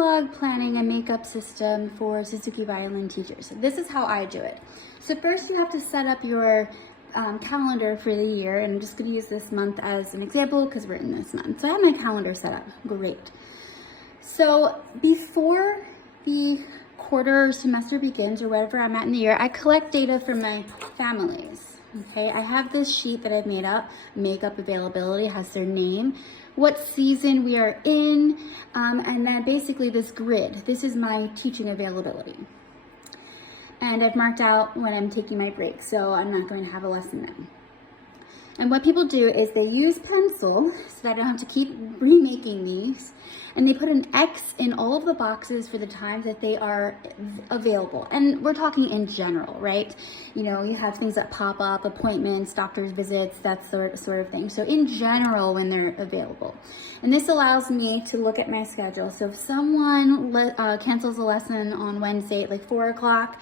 catalog planning and makeup system for Suzuki Violin teachers. This is how I do it. So first you have to set up your calendar for the year, and I'm just going to use this month as an example because we're in this month. So I have my calendar set up. Great. So before the quarter or semester begins, or whatever I'm at in the year, I collect data from my families. Okay, I have this sheet that I've made up, makeup availability, has their name, what season we are in, and then basically this grid. This is my teaching availability. And I've marked out when I'm taking my break, so I'm not going to have a lesson then. And what people do is they use pencil, so that I don't have to keep remaking these, and they put an X in all of the boxes for the times that they are available. And we're talking in general, right? You know, you have things that pop up, appointments, doctor's visits, that sort of thing. So in general, when they're available. And this allows me to look at my schedule. So if someone cancels a lesson on Wednesday at like 4 o'clock,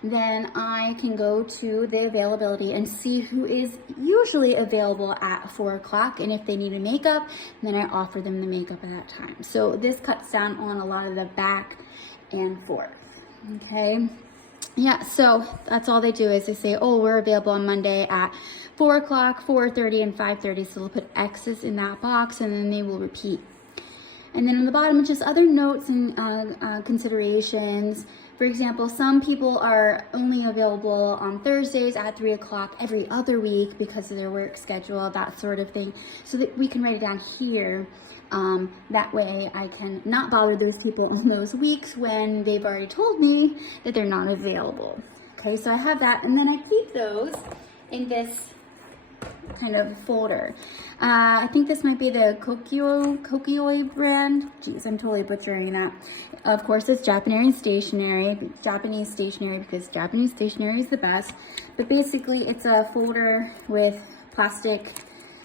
then I can go to the availability and see who is usually available at 4 o'clock. And if they need a makeup, then I offer them the makeup at that time. So this cuts down on a lot of the back and forth, okay? Yeah, so that's all they do is they say, oh, we're available on Monday at 4 o'clock, 4:30, and 5:30. So they'll put X's in that box, and then they will repeat. And then on the bottom, just other notes and considerations. For example, some people are only available on Thursdays at 3 o'clock every other week because of their work schedule, that sort of thing. So that we can write it down here. That way I can not bother those people on those weeks when they've already told me that they're not available. Okay, so I have that, and then I keep those in this kind of folder. I think this might be the Kokioi brand. Jeez, I'm totally butchering that. Of course, it's Japanese stationery because Japanese stationery is the best. But basically, it's a folder with plastic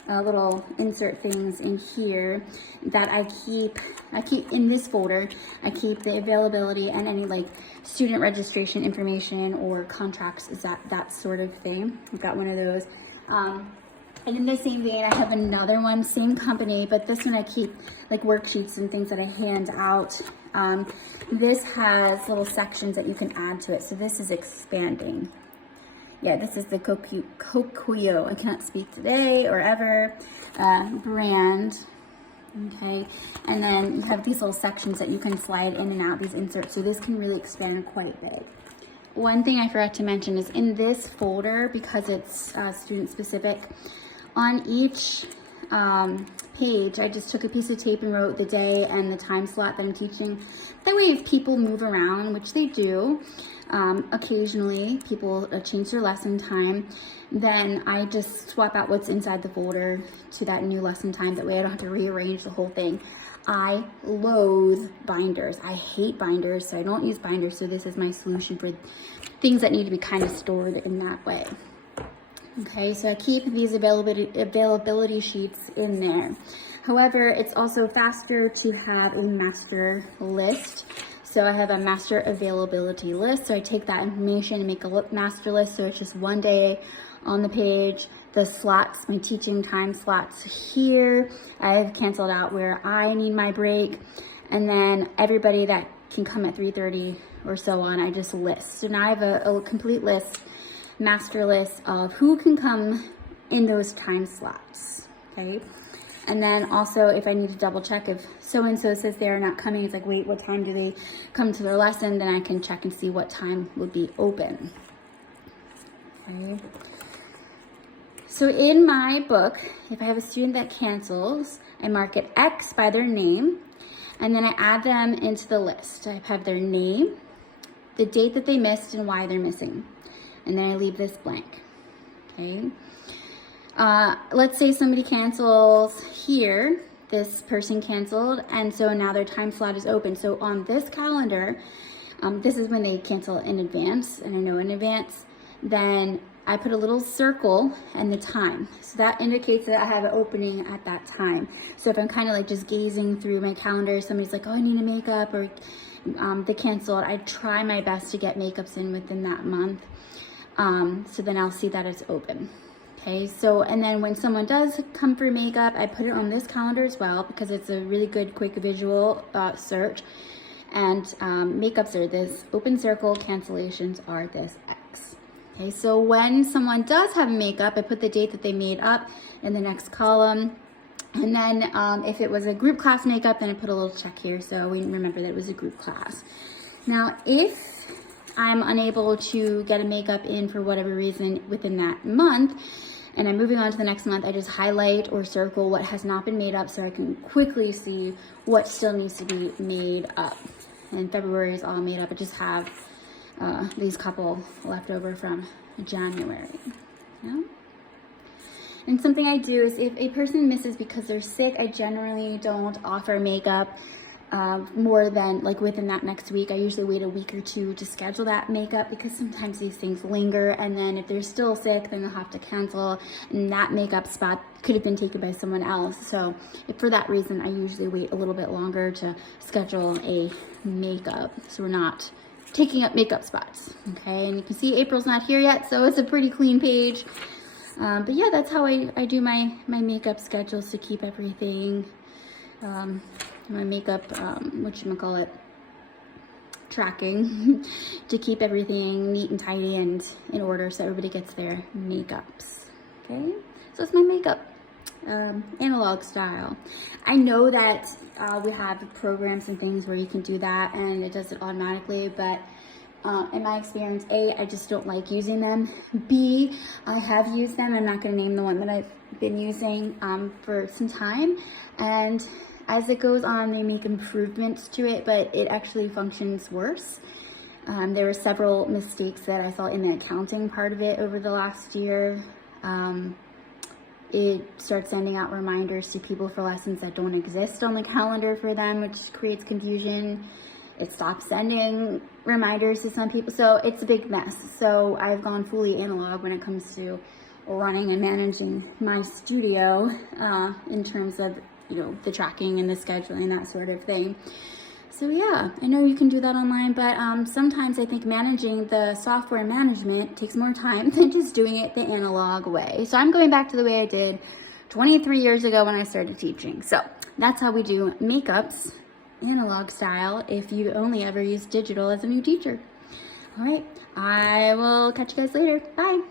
little insert things in here that I keep in this folder. I keep the availability and any like student registration information or contracts, that sort of thing. I've got one of those. And in the same vein, I have another one, same company, but this one I keep like worksheets and things that I hand out. This has little sections that you can add to it. So this is expanding. Yeah, this is the Kokuyo, I cannot speak today or ever, brand. Okay, and then you have these little sections that you can slide in and out, these inserts. So this can really expand quite big. One thing I forgot to mention is in this folder, because it's student specific, on each page, I just took a piece of tape and wrote the day and the time slot that I'm teaching. That way if people move around, which they do, occasionally people change their lesson time, then I just swap out what's inside the folder to that new lesson time. That way I don't have to rearrange the whole thing. I loathe binders. I hate binders, so I don't use binders. So this is my solution for things that need to be kind of stored in that way. Okay, so I keep these availability sheets in there. However, it's also faster to have a master list. So I have a master availability list. So I take that information and make a master list. So it's just one day on the page. The slots, my teaching time slots here, I've canceled out where I need my break. And then everybody that can come at 3:30 or so on, I just list. So now I have a complete list, master list of who can come in those time slots, okay? And then also if I need to double check if so-and-so says they're not coming, it's like, wait, what time do they come to their lesson? Then I can check and see what time would be open, okay? So in my book, if I have a student that cancels, I mark it X by their name, and then I add them into the list. I have their name, the date that they missed, and why they're missing. And then I leave this blank, okay? Let's say somebody cancels here, this person canceled, and so now their time slot is open. So on this calendar, this is when they cancel in advance, and I know in advance, then I put a little circle and the time. So that indicates that I have an opening at that time. So if I'm kind of like just gazing through my calendar, somebody's like, oh, I need a makeup, or they canceled, I try my best to get makeups in within that month. So then I'll see that it's open. Okay, so, and then when someone does come for makeup, I put it on this calendar as well because it's a really good quick visual search. and makeups are this open circle, cancellations are this X. Okay, so when someone does have makeup, I put the date that they made up in the next column. And then if it was a group class makeup, then I put a little check here so we remember that it was a group class. Now, if I'm unable to get a makeup in for whatever reason within that month, and I'm moving on to the next month, I just highlight or circle what has not been made up so I can quickly see what still needs to be made up. And February is all made up. I just have these couple left over from January. Yeah? And something I do is if a person misses because they're sick, I generally don't offer makeup more than like within that next week. I usually wait a week or two to schedule that makeup because sometimes these things linger, and then if they're still sick, then they'll have to cancel, and that makeup spot could have been taken by someone else. So for that reason, I usually wait a little bit longer to schedule a makeup so we're not taking up makeup spots. Okay, and you can see April's not here yet, so it's a pretty clean page. But yeah, that's how I do my makeup schedules to keep everything, my makeup, whatchamacallit, tracking, to keep everything neat and tidy and in order so everybody gets their makeups. Okay, so it's my makeup, analog style. I know that we have programs and things where you can do that and it does it automatically, but in my experience, A, I just don't like using them. B, I have used them. I'm not going to name the one that I've been using for some time. And as it goes on, they make improvements to it, but it actually functions worse. There were several mistakes that I saw in the accounting part of it over the last year. It starts sending out reminders to people for lessons that don't exist on the calendar for them, which creates confusion. It stops sending reminders to some people, so it's a big mess. So I've gone fully analog when it comes to running and managing my studio in terms of, you know, the tracking and the scheduling, that sort of thing. So yeah, I know you can do that online, but sometimes I think managing the software management takes more time than just doing it the analog way. So I'm going back to the way I did 23 years ago when I started teaching. So that's how we do makeups, analog style, if you only ever use digital as a new teacher. All right, I will catch you guys later. Bye.